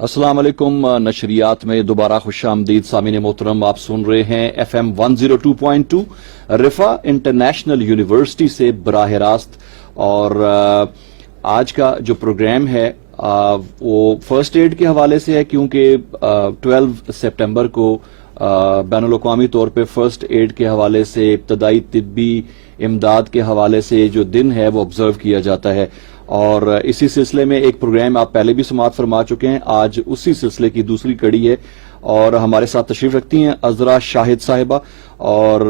السلام علیکم. نشریات میں دوبارہ خوش آمدید سامعین محترم. آپ سن رہے ہیں FM 102.2 رفا انٹرنیشنل یونیورسٹی سے براہ راست. اور آج کا جو پروگرام ہے وہ فرسٹ ایڈ کے حوالے سے ہے، کیونکہ 12 سپٹمبر کو بین الاقوامی طور پہ فرسٹ ایڈ کے حوالے سے، ابتدائی طبی امداد کے حوالے سے جو دن ہے وہ آبزرو کیا جاتا ہے. اور اسی سلسلے میں ایک پروگرام آپ پہلے بھی سماعت فرما چکے ہیں، آج اسی سلسلے کی دوسری کڑی ہے. اور ہمارے ساتھ تشریف رکھتی ہیں عذرا شاہد صاحبہ، اور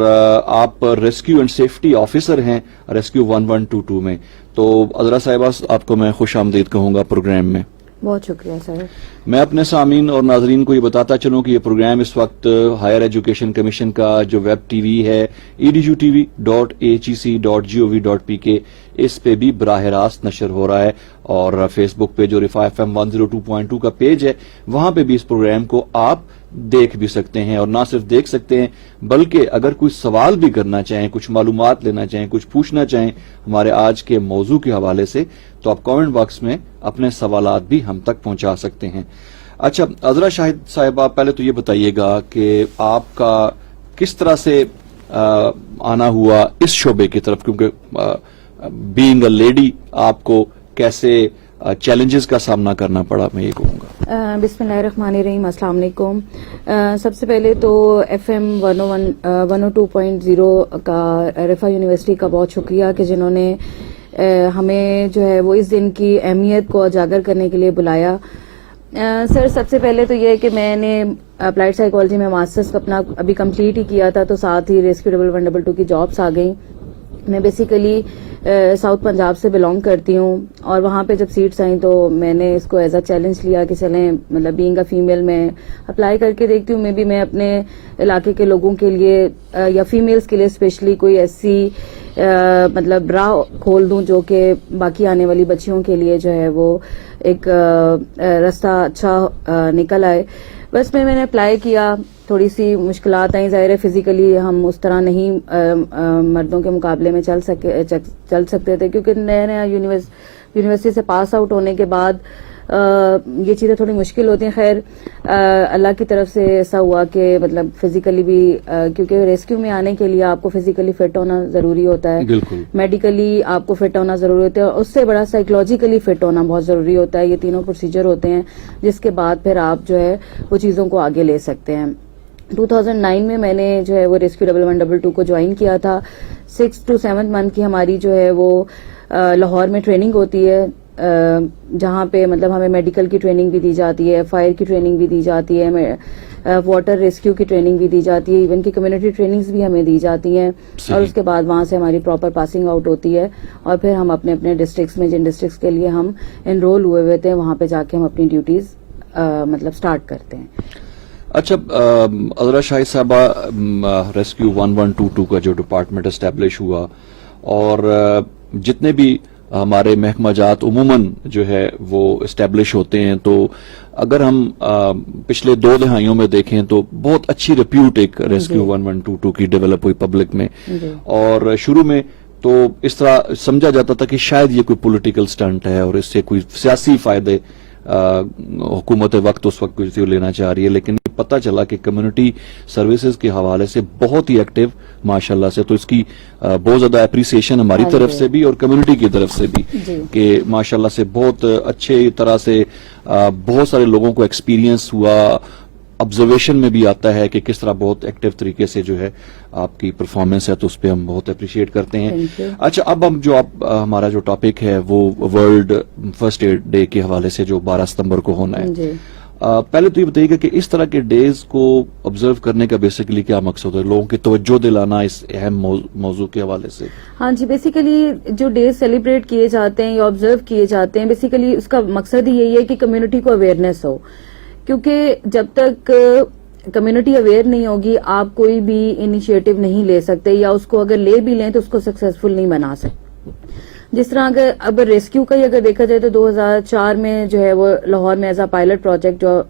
آپ ریسکیو اینڈ سیفٹی آفیسر ہیں ریسکیو 1122 میں. تو عذرا صاحبہ، آپ کو میں خوش آمدید کہوں گا پروگرام میں. بہت شکریہ سر. میں اپنے سامعین اور ناظرین کو یہ بتاتا چلوں کہ یہ پروگرام اس وقت ہائر ایجوکیشن کمیشن کا جو ویب ٹی وی ہے edutv.hec.gov.pk، اس پہ بھی براہ راست نشر ہو رہا ہے. اور فیس بک پہ جو رفا FM 102.2 کا پیج ہے، وہاں پہ بھی اس پروگرام کو آپ دیکھ بھی سکتے ہیں. اور نہ صرف دیکھ سکتے ہیں بلکہ اگر کوئی سوال بھی کرنا چاہیں، کچھ معلومات لینا چاہیں، کچھ پوچھنا چاہیں ہمارے آج کے موضوع کے حوالے سے، تو آپ کامنٹ باکس میں اپنے سوالات بھی ہم تک پہنچا سکتے ہیں. اچھا عذرا شاہد صاحبہ، پہلے تو یہ بتائیے گا کہ آپ کا کس طرح سے آنا ہوا اس شعبے کی طرف، کیونکہ بینگ اے لیڈی آپ کو کیسے چیلنجز کا سامنا کرنا پڑا، میں یہ کہوں گا. بسم اللہ الرحمن الرحیم. السلام علیکم. سب سے پہلے تو FM 102.0 کا رفا یونیورسٹی کا بہت شکریہ کہ جنہوں نے ہمیں جو ہے وہ اس دن کی اہمیت کو اجاگر کرنے کے لیے بلایا. سر سب سے پہلے تو یہ ہے کہ میں نے اپلائیڈ سائیکالوجی میں ماسٹرز اپنا ابھی کمپلیٹ ہی کیا تھا، تو ساتھ ہی ریسکیو 1122 کی جابس آ گئیں. میں بیسیکلی ساؤتھ پنجاب سے بلانگ کرتی ہوں، اور وہاں پہ جب سیٹس آئیں تو میں نے اس کو ایز اے چیلنج لیا کہ چلیں مطلب بینگ اے فیمیل میں اپلائی کر کے دیکھتی ہوں، میں بھی میں اپنے علاقے کے لوگوں کے لیے یا فیمیلز کے لیے اسپیشلی کوئی ایسی مطلب راہ کھول دوں جو کہ باقی آنے والی بچیوں کے لیے جو ہے وہ ایک راستہ اچھا نکل آئے. بس میں نے اپلائی کیا. تھوڑی سی مشکلات آئیں، ظاہر ہے فزیکلی ہم اس طرح نہیں مردوں کے مقابلے میں چل سکتے تھے، کیونکہ نیا نیا یونیورسٹی سے پاس آؤٹ ہونے کے بعد یہ چیزیں تھوڑی مشکل ہوتی ہیں. خیر اللہ کی طرف سے ایسا ہوا کہ مطلب فزیکلی بھی، کیونکہ ریسکیو میں آنے کے لیے آپ کو فزیکلی فٹ ہونا ضروری ہوتا ہے، میڈیکلی آپ کو فٹ ہونا ضروری ہوتا ہے، اور اس سے بڑا سائیکولوجیکلی فٹ ہونا بہت ضروری ہوتا ہے. یہ تینوں پروسیجر ہوتے ہیں جس کے بعد پھر آپ جو ہے وہ چیزوں کو آگے لے سکتے ہیں. 2009 میں میں نے جو ہے وہ ریسکیو 1122 کو جوائن کیا تھا. 6 to 7 منتھ کی ہماری جو ہے وہ لاہور میں ٹریننگ ہوتی ہے، جہاں پہ مطلب ہمیں میڈیکل کی ٹریننگ بھی دی جاتی ہے، فائر کی ٹریننگ بھی دی جاتی ہے، واٹر ریسکیو کی ٹریننگ بھی دی جاتی ہے، ایون کی کمیونٹی ٹریننگز بھی ہمیں دی جاتی ہیں. اور اس کے بعد وہاں سے ہماری پراپر پاسنگ آؤٹ ہوتی ہے، اور پھر ہم اپنے اپنے ڈسٹرکٹس میں جن ڈسٹرکٹس کے لیے ہم انرول ہوئے ہوئے تھے وہاں پہ جا کے ہم اپنی ڈیوٹیز مطلب سٹارٹ کرتے ہیں. اچھا عذرا شاہد صاحبہ، ریسکیو 1122 کا جو ڈپارٹمنٹ اسٹیبلش ہوا، اور جتنے بھی ہمارے محکمہ جات عموماً جو ہے وہ اسٹیبلش ہوتے ہیں، تو اگر ہم پچھلے 2 دہائیوں میں دیکھیں تو بہت اچھی ریپیوٹ ایک ریسکیو 1122 کی ڈیولپ ہوئی پبلک میں. اور شروع میں تو اس طرح سمجھا جاتا تھا کہ شاید یہ کوئی پولیٹیکل سٹنٹ ہے اور اس سے کوئی سیاسی فائدے حکومت وقت اس وقت کچھ لینا چاہ رہی ہے، لیکن پتہ چلا کہ کمیونٹی سروسز کے حوالے سے بہت ہی ایکٹیو ماشاءاللہ سے. تو اس کی بہت زیادہ اپریسیشن ہماری طرف سے بھی اور کمیونٹی کی طرف سے بھی کہ ماشاءاللہ سے بہت اچھے طرح سے بہت سارے لوگوں کو ایکسپیرینس ہوا. آبزرویشن میں بھی آتا ہے کہ کس طرح بہت ایکٹیو طریقے سے جو ہے آپ کی پرفارمنس ہے، تو اس پہ ہم بہت اپریشیٹ کرتے ہیں. اچھا اب ہم جو ہمارا جو ٹاپک ہے وہ ورلڈ فرسٹ ایڈ ڈے کے حوالے سے جو 12 ستمبر کو ہونا ہے. پہلے تو یہ بتائیے گا کہ اس طرح کے ڈیز کو آبزرو کرنے کا بیسیکلی کیا مقصد ہے، لوگوں کی توجہ دلانا اس اہم موضوع کے حوالے سے؟ ہاں جی، بیسیکلی جو ڈیز سیلیبریٹ کیے جاتے ہیں یا آبزرو کیے جاتے ہیں، بیسیکلی اس کا مقصد ہی یہی ہے کہ کمیونٹی کو اویئرنیس ہو، کیونکہ جب تک کمیونٹی اویئر نہیں ہوگی آپ کوئی بھی انیشیٹو نہیں لے سکتے، یا اس کو اگر لے بھی لیں تو اس کو سکسیسفل نہیں بنا سکتے. جس طرح اگر اب ریسکیو کا ہی اگر دیکھا جائے تو 2004 میں جو ہے وہ لاہور میں ایز اے پائلٹ پروجیکٹ جو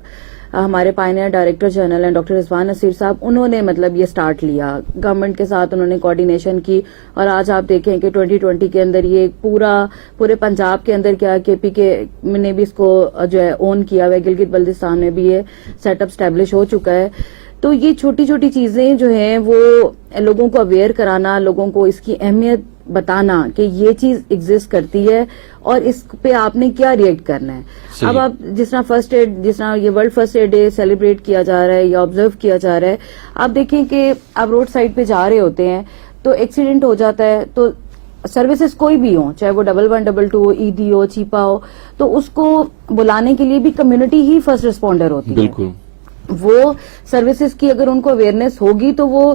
ہمارے پائنیئر ڈائریکٹر جنرل ہیں ڈاکٹر رضوان نصیر صاحب، انہوں نے مطلب یہ سٹارٹ لیا گورنمنٹ کے ساتھ، انہوں نے کوآرڈینیشن کی، اور آج آپ دیکھیں کہ 2020 کے اندر یہ پورے پنجاب کے اندر کیا کے پی کے نے بھی اس کو جو ہے اون کیا ہوا ہے، گلگت بلتستان میں بھی یہ سیٹ اپ اسٹیبلش ہو چکا ہے. تو یہ چھوٹی چھوٹی چیزیں جو ہیں وہ لوگوں کو اویئر کرانا، لوگوں کو اس کی اہمیت بتانا کہ یہ چیز ایگزسٹ کرتی ہے اور اس پہ آپ نے کیا ریئیکٹ کرنا ہے. اب آپ جس طرح فرسٹ ایڈ، جس طرح یہ world first aid day celebrate کیا جا رہا ہے یا آبزرو کیا جا رہا ہے، آپ دیکھیں کہ آپ روڈ سائڈ پہ جا رہے ہوتے ہیں تو ایکسیڈنٹ ہو جاتا ہے، تو سروسز کوئی بھی ہوں، چاہے وہ 1122 ہو، ای ڈی ہو، چیپا ہو، تو اس کو بلانے کے لیے بھی کمیونٹی ہی فرسٹ رسپونڈر ہوتی ہے. بالکل. وہ سروسز کی اگر ان کو اویئرنیس ہوگی تو وہ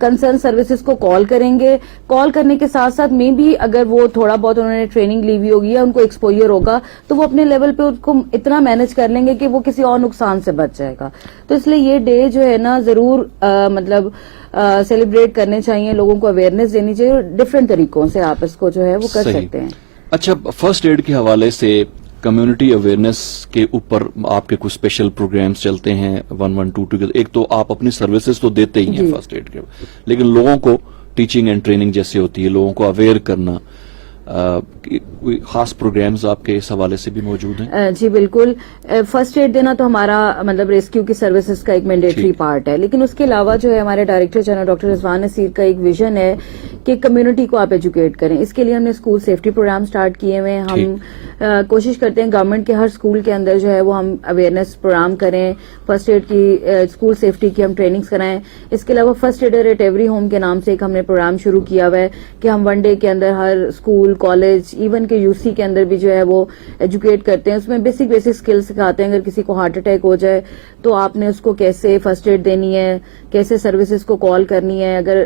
کنسرن سروسز کو کال کریں گے. کال کرنے کے ساتھ ساتھ میں بھی اگر وہ تھوڑا بہت انہوں نے ٹریننگ لی ہوئی ہوگی یا ان کو ایکسپوئر ہوگا تو وہ اپنے لیول پہ اس کو اتنا مینج کر لیں گے کہ وہ کسی اور نقصان سے بچ جائے گا. تو اس لیے یہ ڈے جو ہے نا ضرور مطلب سیلیبریٹ کرنے چاہیے، لوگوں کو اویئرنیس دینی چاہیے، اور ڈفرینٹ طریقوں سے آپ اس کو جو ہے وہ کر سکتے ہیں. اچھا، فرسٹ ایڈ کے حوالے سے کمیونٹی اویئرنیس کے اوپر آپ کے کچھ اسپیشل پروگرامز چلتے ہیں 1122 کے؟ ایک تو آپ اپنی سروسز تو دیتے ہی ہیں فرسٹ ایڈ کے، لیکن لوگوں کو ٹیچنگ اینڈ ٹریننگ جیسے ہوتی ہے، لوگوں کو اویئر کرنا، کوئی خاص پروگرامز آپ کے اس حوالے سے بھی موجود ہیں؟ جی بالکل. فرسٹ ایڈ دینا تو ہمارا مطلب ریسکیو کی سروسز کا ایک مینڈیٹری پارٹ ہے، لیکن اس کے علاوہ جو ہے ہمارے director general doctor Rizwan Naseer کا ایک ویژن ہے کہ کمیونٹی کو آپ ایجوکیٹ کریں. اس کے لیے ہم نے اسکول سیفٹی پروگرام سٹارٹ کیے ہوئے ہیں. ہم کوشش کرتے ہیں گورنمنٹ کے ہر اسکول کے اندر جو ہے وہ ہم اویئرنیس پروگرام کریں، فرسٹ ایڈ کی، اسکول سیفٹی کی ہم ٹریننگز کرائیں. اس کے علاوہ first aider at every home کے نام سے ایک ہم نے پروگرام شروع کیا ہوا ہے کہ ہم ون ڈے کے اندر ہر اسکول، کالج، ایون کہ یو سی کے اندر بھی جو ہے وہ ایجوکیٹ کرتے ہیں. اس میں بیسک اسکل سکھاتے ہیں. اگر کسی کو ہارٹ اٹیک ہو جائے تو آپ نے اس کو کیسے فرسٹ ایڈ دینی ہے، کیسے سروسز کو کال کرنی ہے، اگر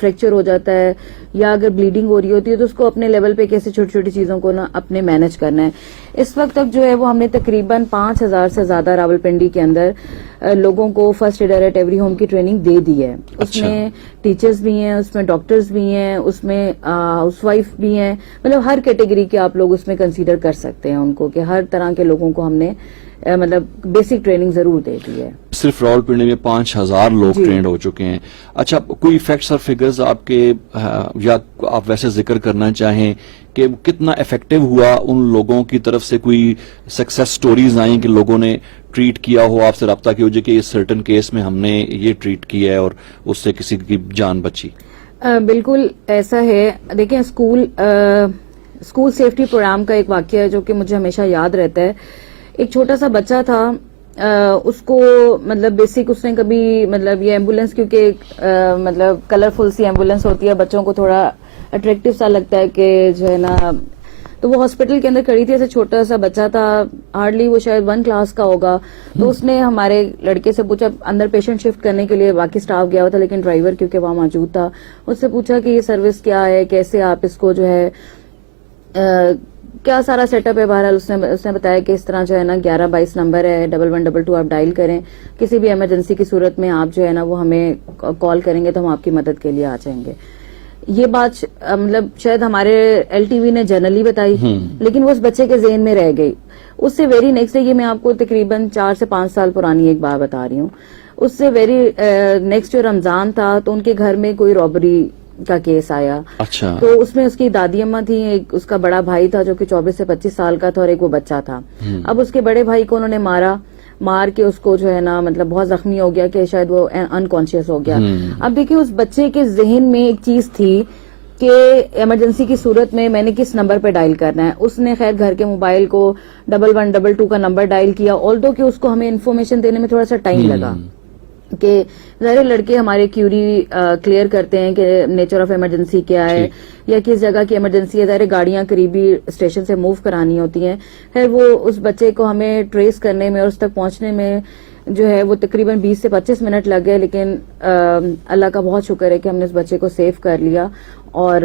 فریکچر ہو جاتا ہے یا اگر بلیڈنگ ہو رہی ہوتی ہے تو اس کو اپنے لیول پہ کیسے چھوٹی چھوٹی چیزوں کو نا اپنے مینج کرنا ہے. اس وقت تک جو ہے وہ ہم نے تقریباً 5000 سے زیادہ راولپنڈی کے اندر لوگوں کو first aider at every home کی ٹریننگ دے دی ہے. اس میں ٹیچرز بھی ہیں، اس میں ڈاکٹرز بھی ہیں، اس میں ہاؤس وائف بھی ہیں، مطلب ہر کیٹیگری کے آپ لوگ اس میں کنسیڈر کر سکتے ہیں ان کو، کہ ہر طرح کے لوگوں کو ہم نے مطلب بیسک ٹریننگ ضرور دے دی ہے. صرف راولپنڈی میں 5000 لوگ ٹرینڈ ہو چکے ہیں. اچھا، کوئی فیکٹس اور فگرز آپ کے یا آپ ویسے ذکر کرنا چاہیں کہ کتنا افیکٹو ہوا ان لوگوں کی طرف سے؟ کوئی سکسیس سٹوریز آئیں کہ لوگوں نے ٹریٹ کیا ہو، آپ سے رابطہ کیا ہو جائے کہ اس سرٹن کیس میں ہم نے یہ ٹریٹ کیا ہے اور اس سے کسی کی جان بچی؟ بالکل ایسا ہے. دیکھیں اسکول سیفٹی پروگرام کا ایک واقعہ ہے جو کہ مجھے ہمیشہ یاد رہتا ہے. ایک چھوٹا سا بچہ تھا، اس کو مطلب بیسک اس نے کبھی مطلب یہ ایمبولینس، کیونکہ مطلب کلرفل سی ایمبولینس ہوتی ہے، بچوں کو تھوڑا اٹریکٹیو سا لگتا ہے کہ جو ہے نا، تو وہ ہاسپٹل کے اندر کھڑی تھی. ایسے چھوٹا سا بچہ تھا، ہارڈلی وہ شاید 1 کلاس کا ہوگا. تو اس نے ہمارے لڑکے سے پوچھا، اندر پیشنٹ شفٹ کرنے کے لیے باقی سٹاف گیا ہوا تھا لیکن ڈرائیور کیونکہ وہاں موجود تھا، اس سے پوچھا کہ یہ سروس کیا ہے، کیسے آپ اس کو جو ہے کیا سارا سیٹ اپ ہے. بہرحال اس نے بتایا کہ اس طرح جو ہے نا 1122 نمبر ہے، 1122 آپ ڈائل کریں، کسی بھی ایمرجنسی کی صورت میں آپ جو ہے نا وہ ہمیں کال کریں گے تو ہم آپ کی مدد کے لیے آ جائیں گے. یہ بات مطلب شاید ہمارے ایل ٹی وی نے جنرلی بتائی، لیکن وہ اس بچے کے ذہن میں رہ گئی. اس سے ویری نیکسٹ ڈے، یہ میں آپ کو تقریباً 4 سے 5 سال پرانی ایک بات بتا رہی ہوں، اس سے ویری نیکسٹ جو رمضان تھا تو ان کے گھر میں کوئی رابری کا کیس آیا. اچھا. تو اس میں اس کی دادی اماں تھی، ایک اس کا بڑا بھائی تھا جو کہ 24 سے 25 سال کا تھا، اور ایک وہ بچہ تھا. اب اس کے بڑے بھائی کو انہوں نے مار کے اس کو جو ہے نا مطلب بہت زخمی ہو گیا کہ شاید وہ انکانشیس ہو گیا. اب دیکھیں اس بچے کے ذہن میں ایک چیز تھی کہ ایمرجنسی کی صورت میں میں نے کس نمبر پہ ڈائل کرنا ہے. اس نے خیر گھر کے موبائل کو 1122 کا نمبر ڈائل کیا، آلدو کہ اس کو ہمیں انفارمیشن دینے میں تھوڑا سا ٹائم لگا کہ ظاہر لڑکے ہمارے کیوری کلیئر کرتے ہیں کہ نیچر آف ایمرجنسی کیا ہے یا کس جگہ کی ایمرجنسی ہے. ظاہر گاڑیاں قریبی اسٹیشن سے موو کرانی ہوتی ہیں. خیر وہ اس بچے کو ہمیں ٹریس کرنے میں اور اس تک پہنچنے میں جو ہے وہ تقریباً 20 سے 25 منٹ لگ گئے، لیکن اللہ کا بہت شکر ہے کہ ہم نے اس بچے کو سیو کر لیا اور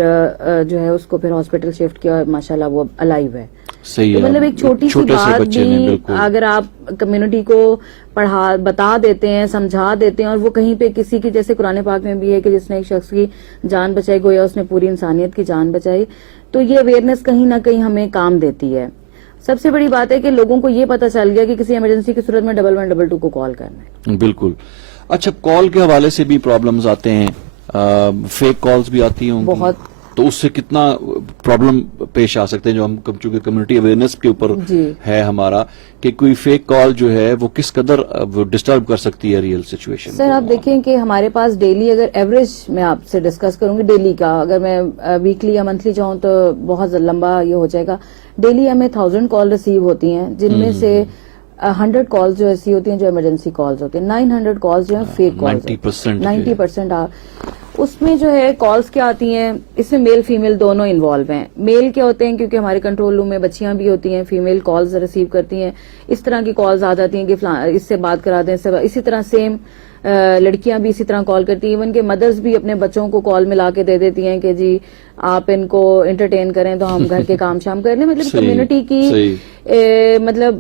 جو ہے اس کو پھر ہاسپٹل شفٹ کیا اور ماشاءاللہ وہ الائیو ہے. صحیح ہے. مطلب ایک چھوٹی سی بات بھی اگر آپ کمیونٹی کو بتا دیتے ہیں، سمجھا دیتے ہیں، اور وہ کہیں پہ کسی کی، جیسے قرآن پاک میں بھی ہے کہ جس نے ایک شخص کی جان بچائی گویا اس نے پوری انسانیت کی جان بچائی، تو یہ اویئرنیس کہیں نہ کہیں ہمیں کام دیتی ہے. سب سے بڑی بات ہے کہ لوگوں کو یہ پتا چل گیا کہ کسی ایمرجنسی کی صورت میں 1112 کو کال کرنا ہے. بالکل. اچھا, کال کے حوالے سے بھی پرابلمز آتے ہیں, فیک کالز بھی آتی ہیں بہت, تو اس سے کتنا پرابلم پیش آ سکتے ہیں, جو ہم چونکہ کمیونٹی اویئرنیس کے اوپر ہے ہمارا, کہ کوئی فیک کال جو ہے وہ کس قدر ڈسٹرب کر سکتی ہے ریئل سچویشن. سر آپ دیکھیں کہ ہمارے پاس ڈیلی, اگر ایوریج میں آپ سے ڈسکس کروں گی ڈیلی کا, اگر میں ویکلی یا منتھلی چاہوں تو بہت لمبا یہ ہو جائے گا. ڈیلی ہمیں 1000 کال ریسیو ہوتی ہیں, جن میں سے 100 کالز جو ایسی ہوتی ہیں جو ایمرجنسی کالز ہوتی ہیں, 900 کالز جو ہیں فیک کالز, 90%. اس میں جو ہے کالز کیا آتی ہیں, اس میں میل فیمیل دونوں انوالو ہیں. میل کیا ہوتے ہیں, کیونکہ ہمارے کنٹرول روم میں بچیاں بھی ہوتی ہیں, فیمیل کالز ریسیو کرتی ہیں, اس طرح کی کالز آ جاتی ہیں کہ اس سے بات کرا دیں, اسی طرح سیم لڑکیاں بھی اسی طرح کال کرتی ہیں. ایون کہ مدرز بھی اپنے بچوں کو کال ملا کے دے دیتی ہیں کہ جی آپ ان کو انٹرٹین کریں تو ہم گھر کے کام شام کر لیں. مطلب کمیونٹی کی مطلب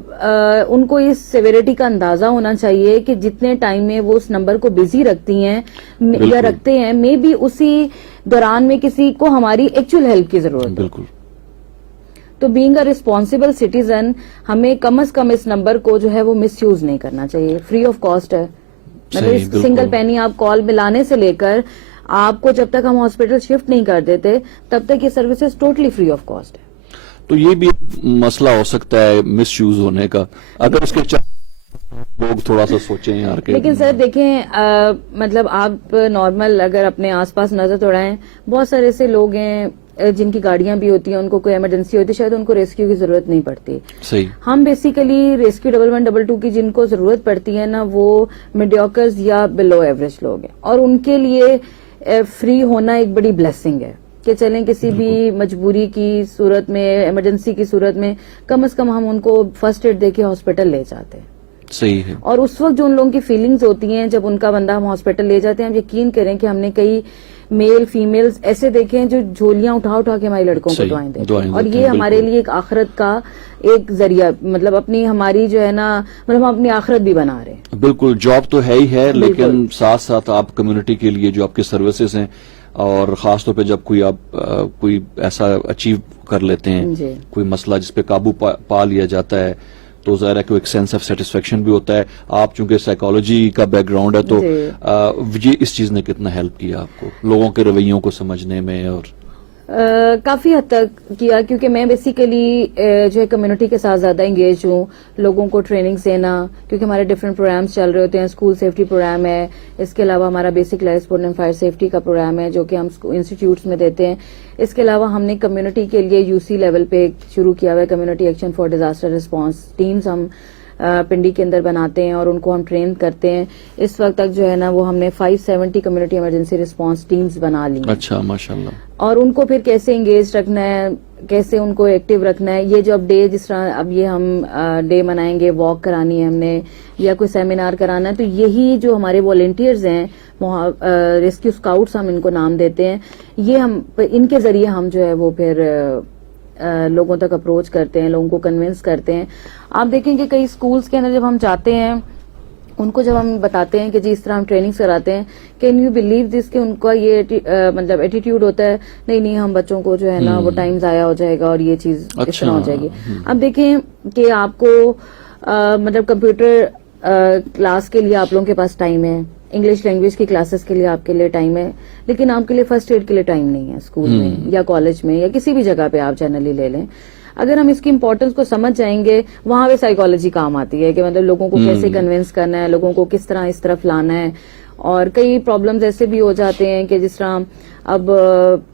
ان کو اس سیویرٹی کا اندازہ ہونا چاہیے کہ جتنے ٹائم میں وہ اس نمبر کو بزی رکھتی ہیں یا رکھتے ہیں, مے بی اسی دوران میں کسی کو ہماری ایکچوئل ہیلپ کی ضرورت ہے. بالکل. تو بینگ اے ریسپانسبل سٹیزن ہمیں کم از کم اس نمبر کو جو ہے وہ مس یوز نہیں کرنا چاہیے. فری آف کاسٹ ہے, مطلب سنگل پینی آپ کال ملانے سے لے کر آپ کو جب تک ہم ہاسپٹل شفٹ نہیں کر دیتے تب تک یہ services totally free of cost ہے. تو یہ بھی مسئلہ ہو سکتا ہے مس یوز ہونے کا, اگر اس کے لوگ تھوڑا سا سوچیں یار. لیکن سر دیکھیں, مطلب آپ نارمل اگر اپنے آس پاس نظر دوڑائیں, بہت سارے ایسے لوگ ہیں جن کی گاڑیاں بھی ہوتی ہیں, ان کو کوئی ایمرجنسی ہوتی ہے, شاید ان کو ریسکیو کی ضرورت نہیں پڑتی. صحیح. ہم بیسیکلی ریسکیو 1112 کی جن کو ضرورت پڑتی ہے نا, وہ میڈیوکرز یا بلو ایوریج لوگ ہیں, اور ان کے لیے فری ہونا ایک بڑی بلیسنگ ہے کہ چلیں کسی بھی مجبوری کی صورت میں, ایمرجنسی کی صورت میں کم از کم ہم ان کو فرسٹ ایڈ دے کے ہاسپٹل لے جاتے ہیں. صحیح ہے. اور اس وقت جو ان لوگوں کی فیلنگز ہوتی ہیں جب ان کا بندہ ہم ہاسپٹل لے جاتے ہیں, ہم یقین کریں کہ ہم نے کئی میل فیمیلز ایسے دیکھے ہیں جو جھولیاں اٹھا اٹھا کے ہمارے لڑکوں کو دعائیں دیتے ہیں, اور یہ ہمارے لیے ایک آخرت کا ایک ذریعہ, مطلب اپنی ہماری جو ہے نا, مطلب ہم اپنی آخرت بھی بنا رہے ہیں. بالکل, جاب تو ہے ہی ہے, لیکن ساتھ ساتھ آپ کمیونٹی کے لیے جو آپ کے سروسز ہیں, اور خاص طور پہ جب کوئی آپ کوئی ایسا اچیو کر لیتے ہیں, کوئی مسئلہ جس پہ قابو پا لیا جاتا ہے, تو ظاہر ہے کہ ایک سینس آف سیٹسفیکشن بھی ہوتا ہے. آپ چونکہ سائیکالوجی کا بیک گراؤنڈ ہے, تو یہ اس چیز نے کتنا ہیلپ کیا آپ کو لوگوں کے رویوں کو سمجھنے میں؟ اور کافی حد تک کیا, کیونکہ میں بیسیکلی جو ہے کمیونٹی کے ساتھ زیادہ انگیج ہوں. لوگوں کو ٹریننگ دینا, کیونکہ ہمارے ڈفرینٹ پروگرامز چل رہے ہوتے ہیں. اسکول سیفٹی پروگرام ہے, اس کے علاوہ ہمارا basic life support and fire safety کا پروگرام ہے جو کہ ہم انسٹیٹیوٹس میں دیتے ہیں. اس کے علاوہ ہم نے کمیونٹی کے لیے UC لیول پہ شروع کیا ہوا ہے community action for disaster response teams. ہم پنڈی کے اندر بناتے ہیں اور ان کو ہم ٹرین کرتے ہیں. اس وقت تک جو ہے نا وہ ہم نے 570 کمیونٹی ایمرجنسی رسپانس ٹیمز بنا لی ہیں. اچھا, ماشاءاللہ. اور ان کو پھر کیسے انگیج رکھنا ہے, کیسے ان کو ایکٹیو رکھنا ہے, یہ جو اب ڈے, جس طرح اب یہ ہم ڈے منائیں گے, واک کرانی ہے ہم نے یا کوئی سیمینار کرانا ہے, تو یہی جو ہمارے والنٹیئرز ہیں, ریسکیو اسکاؤٹس ہم ان کو نام دیتے ہیں, یہ ہم ان کے ذریعے ہم جو ہے وہ پھر لوگوں تک اپروچ کرتے ہیں, لوگوں کو کنونس کرتے ہیں. آپ دیکھیں کہ کئی اسکولس کے اندر جب ہم جاتے ہیں, ان کو جب ہم بتاتے ہیں کہ جی اس طرح ہم ٹریننگ کراتے ہیں, کین یو بلیو دس, کہ ان کا یہ مطلب ایٹیٹیوڈ ہوتا ہے, نہیں ہم بچوں کو جو ہے نا وہ ٹائم ضائع ہو جائے گا اور یہ چیز اس طرح ہو جائے گی. اب دیکھیں کہ آپ کو مطلب کمپیوٹر کلاس کے لیے آپ لوگوں کے پاس ٹائم ہے, انگلش لینگویج کی کلاسز کے لیے آپ کے لیے ٹائم ہے, لیکن آپ کے لیے فرسٹ ایڈ کے لیے ٹائم نہیں ہے اسکول میں یا کالج میں یا کسی بھی جگہ پہ آپ جنرلی لے لیں. اگر ہم اس کی امپورٹنس کو سمجھ جائیں گے, وہاں پہ سائیکالوجی کام آتی ہے کہ مطلب لوگوں کو کیسے کنونس کرنا ہے, لوگوں کو کس طرح اس طرف لانا ہے. اور کئی پرابلمز ایسے بھی ہو جاتے ہیں کہ جس طرح اب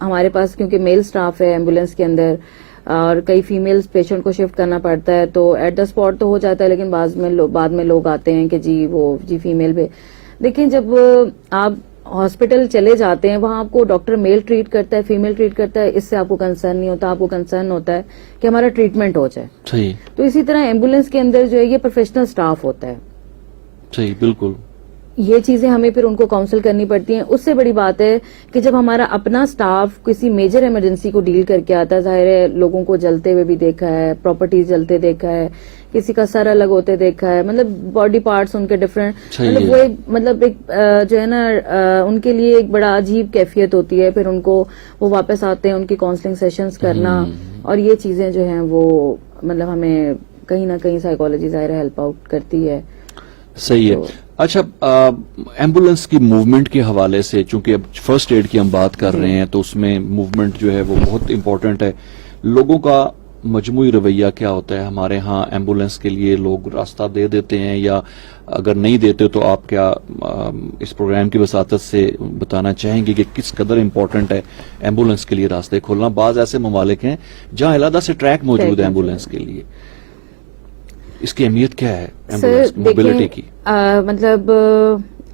ہمارے پاس کیونکہ میل سٹاف ہے ایمبولینس کے اندر, اور کئی فیمیل پیشنٹ کو شفٹ کرنا پڑتا ہے, تو ایٹ دا اسپاٹ تو ہو جاتا ہے, لیکن بعد میں لوگ آتے ہیں کہ جی فیمیل پہ. دیکھیں جب آپ ہاسپٹل چلے جاتے ہیں, وہاں آپ کو ڈاکٹر میل ٹریٹ کرتا ہے, فیمیل ٹریٹ کرتا ہے, اس سے آپ کو کنسرن نہیں ہوتا. آپ کو کنسرن ہوتا ہے کہ ہمارا ٹریٹمنٹ ہو جائے. صحیح. تو اسی طرح ایمبولینس کے اندر جو ہے یہ پروفیشنل سٹاف ہوتا ہے. صحیح, بالکل. یہ چیزیں ہمیں پھر ان کو کاؤنسل کرنی پڑتی ہیں. اس سے بڑی بات ہے کہ جب ہمارا اپنا سٹاف کسی میجر ایمرجنسی کو ڈیل کر کے آتا ہے, ظاہر ہے لوگوں کو جلتے ہوئے بھی دیکھا ہے, پراپرٹیز جلتے دیکھا ہے, کسی کا سر الگ ہوتے دیکھا ہے, مطلب باڈی پارٹس ان کے ڈفرینٹ, مطلب وہ ایک مطلب ایک جو ہے نا ان کے لیے ایک بڑا عجیب کیفیت ہوتی ہے. پھر ان کو وہ واپس آتے ہیں, ان کی کاؤنسلنگ سیشنز کرنا, اور یہ چیزیں جو ہیں وہ مطلب ہمیں کہیں نہ کہیں سائیکالوجی ظاہر ہیلپ آؤٹ کرتی ہے. صحیح ہے. اچھا, ایمبولینس کی موومنٹ کے حوالے سے چونکہ اب فرسٹ ایڈ کی ہم بات کر رہے ہیں تو اس میں موومنٹ جو ہے وہ بہت امپورٹنٹ ہے. لوگوں کا مجموعی رویہ کیا ہوتا ہے؟ ہمارے ہاں ایمبولینس کے لیے لوگ راستہ دے دیتے ہیں, یا اگر نہیں دیتے تو آپ کیا اس پروگرام کی وساطت سے بتانا چاہیں گے کہ کس قدر امپورٹنٹ ہے ایمبولینس کے لیے راستے کھولنا؟ بعض ایسے ممالک ہیں جہاں علیحدہ سے ٹریک موجود ہے ایمبولینس کے لیے, اس کی اہمیت کیا ہے ایمبولینس موبلٹی کی؟ مطلب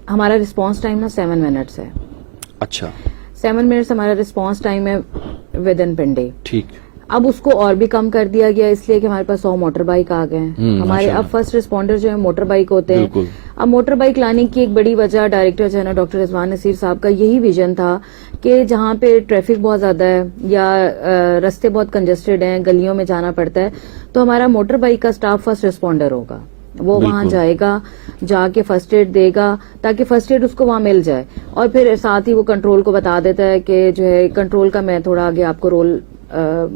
ہمارا رسپانس ٹائم نا 7 منٹس ہے. اچھا, 7 منٹس ہمارا رسپانس ٹائم ہے ود ان پنڈے. ٹھیک. اب اس کو اور بھی کم کر دیا گیا اس لیے کہ ہمارے پاس 100 موٹر بائک آ گئے ہیں. ہمارے اب فرسٹ رسپونڈر جو ہے موٹر بائک ہوتے ہیں. اب موٹر بائک لانے کی ایک بڑی وجہ ڈائریکٹر جو ہے نا ڈاکٹر رضوان نصیر صاحب کا یہی ویژن تھا کہ جہاں پہ ٹریفک بہت زیادہ ہے یا رستے بہت کنجسٹڈ ہیں, گلیوں میں جانا پڑتا ہے, تو ہمارا موٹر بائک کا سٹاف فرسٹ رسپونڈر ہوگا. وہ وہاں جائے گا, جا کے فرسٹ ایڈ دے گا تاکہ فرسٹ ایڈ اس کو وہاں مل جائے, اور پھر ساتھ ہی وہ کنٹرول کو بتا دیتا ہے کہ جو ہے کنٹرول کا میں تھوڑا آگے آپ کو رول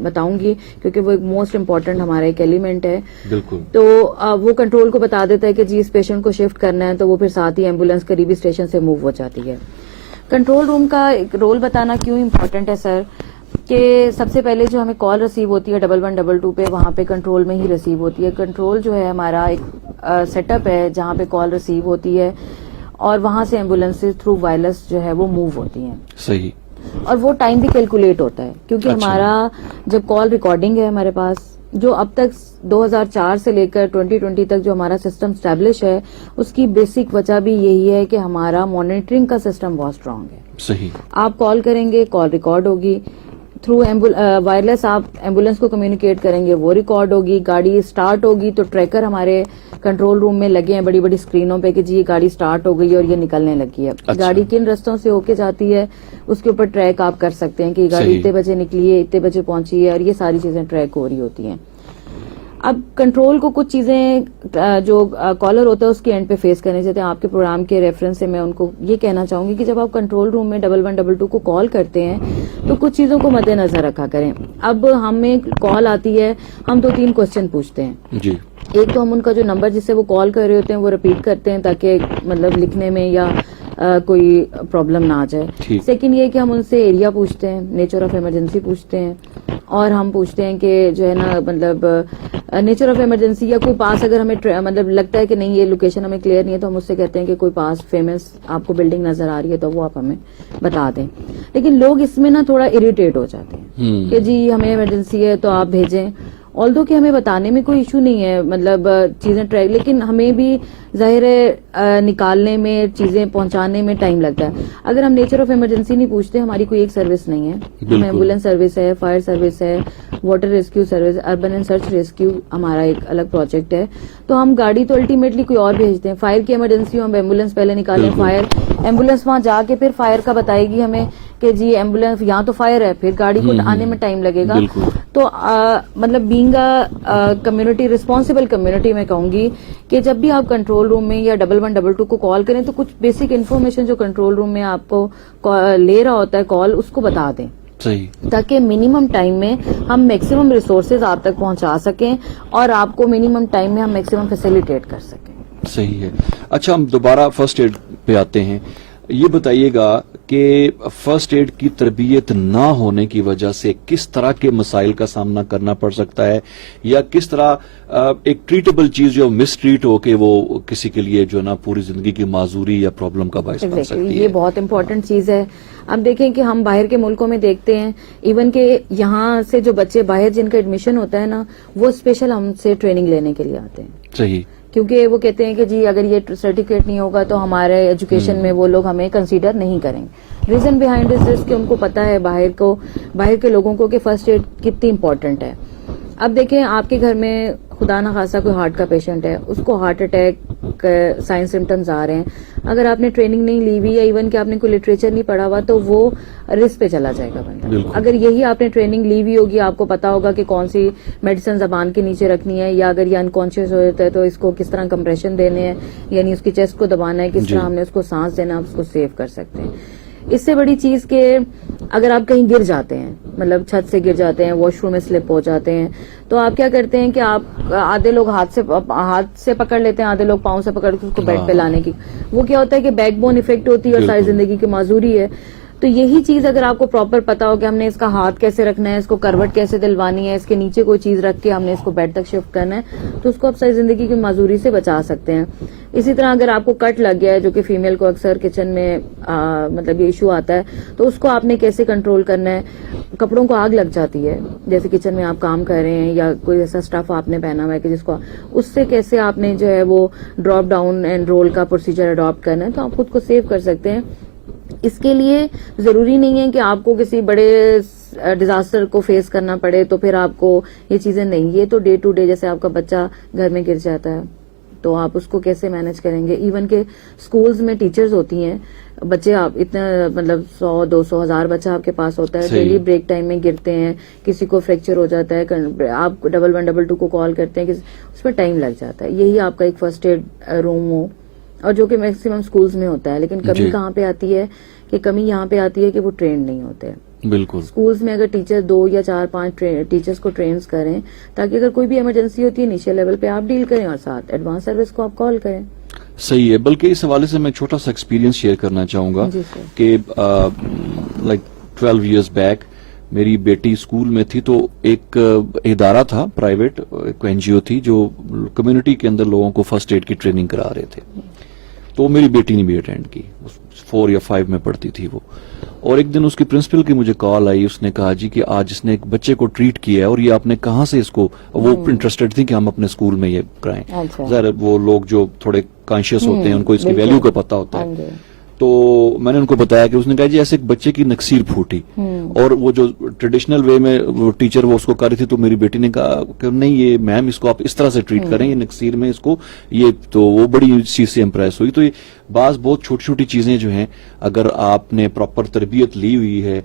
بتاؤں گی کیونکہ وہ ایک موسٹ امپورٹنٹ ہمارا ایک ایلیمنٹ ہے. بالکل. تو وہ کنٹرول کو بتا دیتا ہے کہ جی اس پیشنٹ کو شفٹ کرنا ہے, تو وہ پھر ساتھ ہی ایمبولینس قریبی اسٹیشن سے موو ہو جاتی ہے. کنٹرول روم کا ایک رول بتانا کیوں امپورٹنٹ ہے سر, کہ سب سے پہلے جو ہمیں کال ریسیو ہوتی ہے 1122 پہ, وہاں پہ کنٹرول میں ہی ریسیو ہوتی ہے. کنٹرول جو ہے ہمارا ایک سیٹ اپ ہے جہاں پہ کال ریسیو ہوتی ہے اور وہاں سے ایمبولینس تھرو وائرلیس جو ہے وہ موو ہوتی ہیں. صحیح. اور وہ ٹائم بھی کیلکولیٹ ہوتا ہے کیونکہ ہمارا جب کال ریکارڈنگ ہے ہمارے پاس, جو اب تک 2004 سے لے کر 2020 تک جو ہمارا سسٹم اسٹیبلش ہے, اس کی بیسک وجہ بھی یہی ہے کہ ہمارا مانیٹرنگ کا سسٹم بہت اسٹرانگ ہے. صحیح. آپ کال کریں گے, کال ریکارڈ ہوگی, تھرو وائرلیس آپ ایمبولینس کو کمیونیکیٹ کریں گے, وہ ریکارڈ ہوگی. گاڑی اسٹارٹ ہوگی تو ٹریکر ہمارے کنٹرول روم میں لگے ہیں بڑی بڑی اسکرینوں پہ کہ جی یہ گاڑی اسٹارٹ ہو گئی اور یہ نکلنے لگی ہے. گاڑی کن رستوں سے ہو کے جاتی ہے اس کے اوپر ٹریک آپ کر سکتے ہیں کہ گاڑی اتنے بجے نکلی ہے, اتنے بجے پہنچی ہے, اور یہ ساری چیزیں ٹریک ہو رہی ہوتی ہیں. اب کنٹرول کو کچھ چیزیں جو کالر ہوتا ہے اس کے اینڈ پہ فیس کرنے چاہتے ہیں. آپ کے پروگرام کے ریفرنس سے میں ان کو یہ کہنا چاہوں گی کہ جب آپ کنٹرول روم میں 1122 کو کال کرتے ہیں تو کچھ چیزوں کو مد نظر رکھا کریں. اب ہمیں کال آتی ہے, ہم 2-3 کوشچن پوچھتے ہیں. جی. ایک تو ہم ان کا جو نمبر جس سے وہ کال کر رہے ہوتے ہیں وہ ریپیٹ کرتے ہیں تاکہ مطلب لکھنے میں یا کوئی پرابلم نہ آ جائے. سیکنڈ یہ کہ ہم ان سے ایریا پوچھتے ہیں, نیچر آف ایمرجنسی پوچھتے ہیں, اور ہم پوچھتے ہیں کہ جو ہے نا مطلب نیچر آف ایمرجنسی یا کوئی پاس اگر ہمیں مطلب لگتا ہے کہ نہیں یہ لوکیشن ہمیں کلیئر نہیں ہے تو ہم اس سے کہتے ہیں کہ کوئی پاس فیمس آپ کو بلڈنگ نظر آ رہی ہے تو وہ آپ ہمیں بتا دیں. لیکن لوگ اس میں نا تھوڑا اریٹیٹ ہو جاتے ہیں کہ جی ہمیں ایمرجنسی ہے تو آپ بھیجیں, آلدو کہ ہمیں بتانے میں کوئی ایشو نہیں ہے, مطلب چیزیں ٹریک, لیکن ہمیں بھی ظاہر ہے نکالنے میں چیزیں پہنچانے میں ٹائم لگتا ہے. اگر ہم نیچر آف ایمرجنسی نہیں پوچھتے, ہماری کوئی ایک سروس نہیں ہے. ہم ایمبولینس سروس ہے, فائر سروس ہے, water rescue service, urban and search rescue ہمارا ایک الگ پروجیکٹ ہے. تو ہم گاڑی تو الٹیمیٹلی کوئی اور بھیجتے ہیں. فائر کی ایمرجنسی ہم ایمبولینس پہلے نکالیں, فائر ایمبولینس وہاں جا کے پھر فائر کا بتائے گی ہمیں کہ جی ایمبولینس یہاں تو فائر ہے, پھر گاڑی کو آنے میں ٹائم لگے گا. تو مطلب بینگ کمیونٹی ریسپانسبل کمیونٹی میں کہوں گی کہ جب بھی آپ کنٹرول روم میں یا 1122 کو کال کریں تو کچھ بیسک انفارمیشن جو کنٹرول روم میں آپ کو لے رہا ہوتا ہے کال, اس کو بتا دیں. صحیح. تاکہ منیمم ٹائم میں ہم میکسیمم ریسورسز آپ تک پہنچا سکیں اور آپ کو منیمم ٹائم میں ہم میکسیمم فیسیلیٹیٹ کر سکیں. صحیح ہے. اچھا, ہم دوبارہ فرسٹ ایڈ پہ آتے ہیں. یہ بتائیے گا کہ فرسٹ ایڈ کی تربیت نہ ہونے کی وجہ سے کس طرح کے مسائل کا سامنا کرنا پڑ سکتا ہے, یا کس طرح ایک ٹریٹیبل چیز جو مس ٹریٹ ہو کے وہ کسی کے لیے جو نا پوری زندگی کی معذوری یا پرابلم کا باعث بن سکتی ہے. یہ بہت امپورٹنٹ چیز ہے. اب دیکھیں کہ ہم باہر کے ملکوں میں دیکھتے ہیں ایون کہ یہاں سے جو بچے باہر جن کا ایڈمیشن ہوتا ہے نا, وہ اسپیشل ہم سے ٹریننگ لینے کے لیے آتے ہیں. صحیح. کیونکہ وہ کہتے ہیں کہ جی اگر یہ سرٹیفکیٹ نہیں ہوگا تو ہمارے ایجوکیشن میں وہ لوگ ہمیں کنسیڈر نہیں کریں گے. ریزن بیہائنڈ دس کہ ان کو پتا ہے باہر کے لوگوں کو کہ فرسٹ ایڈ کتنی امپورٹنٹ ہے. اب دیکھیں آپ کے گھر میں خدا نہ خاصا کوئی ہارٹ کا پیشنٹ ہے, اس کو ہارٹ اٹیک سائن سمٹمز آ رہے ہیں, اگر آپ نے ٹریننگ نہیں لی ہوئی یا ایون کہ آپ نے کوئی لٹریچر نہیں پڑھا ہوا تو وہ رسک پہ چلا جائے گا بندہ. اگر یہی آپ نے ٹریننگ لی ہوئی ہوگی, آپ کو پتا ہوگا کہ کون سی میڈیسن زبان کے نیچے رکھنی ہے, یا اگر یہ انکانشیس ہو جاتا ہے تو اس کو کس طرح کمپریشن دینے ہیں, یعنی اس کی چیسٹ کو دبانا ہے, کس طرح ہم نے اس کو سانس دینا, آپ اس کو سیو کر سکتے ہیں. اس سے بڑی چیز کہ اگر آپ کہیں گر جاتے ہیں, مطلب چھت سے گر جاتے ہیں, واش روم میں سلپ ہو جاتے ہیں, تو آپ کیا کرتے ہیں کہ آپ آدھے لوگ ہاتھ سے پکڑ لیتے ہیں, آدھے لوگ پاؤں سے پکڑ کے اس کو بیڈ پہ لانے کی, وہ کیا ہوتا ہے کہ بیک بون افیکٹ ہوتی ہے اور ساری زندگی کی معذوری ہے. تو یہی چیز اگر آپ کو پراپر پتا ہو کہ ہم نے اس کا ہاتھ کیسے رکھنا ہے, اس کو کروٹ کیسے دلوانی ہے, اس کے نیچے کوئی چیز رکھ کے ہم نے اس کو بیڈ تک شفٹ کرنا ہے, تو اس کو آپ ساری زندگی کی معذوری سے بچا سکتے ہیں. اسی طرح اگر آپ کو کٹ لگ گیا ہے, جو کہ فیمیل کو اکثر کچن میں مطلب یہ ایشو آتا ہے, تو اس کو آپ نے کیسے کنٹرول کرنا ہے. کپڑوں کو آگ لگ جاتی ہے جیسے کچن میں آپ کام کر رہے ہیں, یا کوئی ایسا اسٹف آپ نے پہنا ہوا ہے کہ جس کو اس سے کیسے آپ نے جو ہے وہ ڈراپ ڈاؤن اینڈ رول کا پروسیجر اڈاپٹ کرنا ہے, تو آپ خود کو سیو کر سکتے ہیں. اس کے لیے ضروری نہیں ہے کہ آپ کو کسی بڑے ڈیزاسٹر کو فیس کرنا پڑے تو پھر آپ کو یہ چیزیں نہیں, یہ تو ڈے ٹو ڈے, جیسے آپ کا بچہ گھر میں گر جاتا ہے تو آپ اس کو کیسے مینج کریں گے. ایون کہ اسکولز میں ٹیچرز ہوتی ہیں, بچے آپ اتنا مطلب 100-200,000 بچہ آپ کے پاس ہوتا ہے, ڈیلی بریک ٹائم میں گرتے ہیں, کسی کو فریکچر ہو جاتا ہے, آپ 111122 کو کال کرتے ہیں, اس میں ٹائم لگ جاتا ہے. یہی آپ کا ایک فرسٹ ایڈ روم ہو, اور جو کہ میکسیمم اسکولز میں ہوتا ہے. لیکن کمی کہاں پہ آتی ہے کہ کمی یہاں پہ آتی ہے کہ وہ ٹرینڈ نہیں ہوتے. بالکل اسکولز میں اگر ٹیچر 2 یا 4-5 ٹیچرز کو ٹرینز کریں تاکہ اگر کوئی بھی ایمرجنسی ہوتی ہے انیشیل لیول پہ آپ ڈیل کریں, اور ساتھ ایڈوانس سروس کو آپ کال کریں. صحیح ہے. بلکہ اس حوالے سے میں چھوٹا سا ایکسپیرینس شیئر کرنا چاہوں گا کہ لائک 12 ایئرز بیک میری بیٹی اسکول میں تھی, تو ایک ادارہ تھا پرائیویٹ, ایک NGO تھی جو کمیونٹی کے اندر لوگوں کو فرسٹ ایڈ کی ٹریننگ کرا رہے تھے. تو میری بیٹی نے بھی اٹینڈ کی, 4 یا 5 میں پڑھتی تھی وہ. اور ایک دن اس کی پرنسپل کی مجھے کال آئی, اس نے کہا جی کہ آج اس نے ایک بچے کو ٹریٹ کیا ہے, اور یہ آپ نے کہاں سے اس کو, وہ انٹرسٹڈ تھی کہ ہم اپنے اسکول میں یہ کرائیں. ظاہر وہ لوگ جو تھوڑے کانشیس ہوتے ہیں ان کو اس کی ویلیو کا پتا ہوتا ہے. تو میں نے ان کو بتایا کہ اس نے کہا جی ایسے ایک بچے کی نکسیر پھوٹی, اور وہ جو ٹریڈیشنل وے میں وہ ٹیچر وہ اس کو کر رہی تھی, تو میری بیٹی نے کہا کہ نہیں یہ میم اس کو آپ اس طرح سے ٹریٹ کریں, یہ نکسیر میں اس کو یہ, تو وہ بڑی چیز سے امپریس ہوئی. تو یہ بعض بہت چھوٹی چھوٹی چیزیں جو ہیں اگر آپ نے پراپر تربیت لی ہوئی ہے